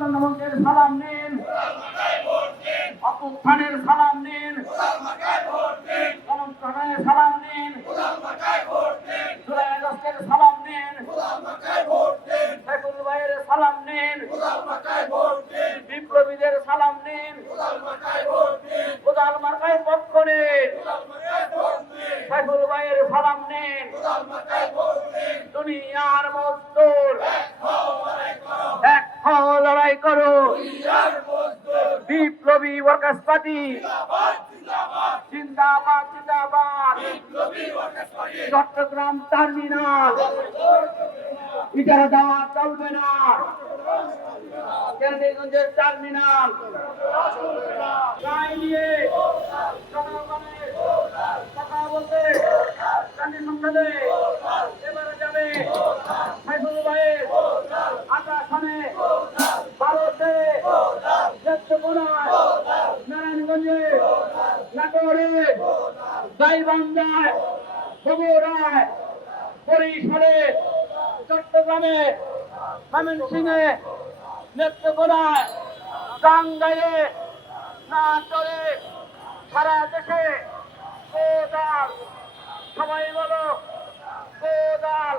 গণতন্ত্রের সালাম নিন, অভ্যুত্থানের সালাম নিন, গণতন্ত্রের সালাম নিন, জুলাই আগস্টের সালাম নিন, সাইফুল ভাইয়ের সালাম নিন, বিপ্লবীদের সালাম নিন, কোদাল মার্কায় পক্ষ নিন, সাইফুল ভাইয়ের সালাম নিন। দুনিয়ার মজদুর এক হও, লড়াই করো। বিপ্লবী ওয়ার্কার্স পার্টি জিন্দাবাদ জিন্দাবাদ। চট্টগ্রাম টার্মিনাল ইজারা দেওয়া চলবে না। কেরানীগঞ্জের টার্মিনাল রায় নিয়ে জনগণের কথা বলতে গান্ধী সংসদে এবারে যাবে সাইফুল ভাইয়ের আগ্রাসনে ভারতে নেত্রকোনায় নারায়ণগঞ্জে নাটোরে গাইবান্ধায় বগুড়ায় বরিশালে চট্টগ্রামে ময়মনসিংহে নেত্রকোনায় টাঙ্গাইলে নাটোরে সারা দেশে কোদাল, সবাই বলো কোদাল।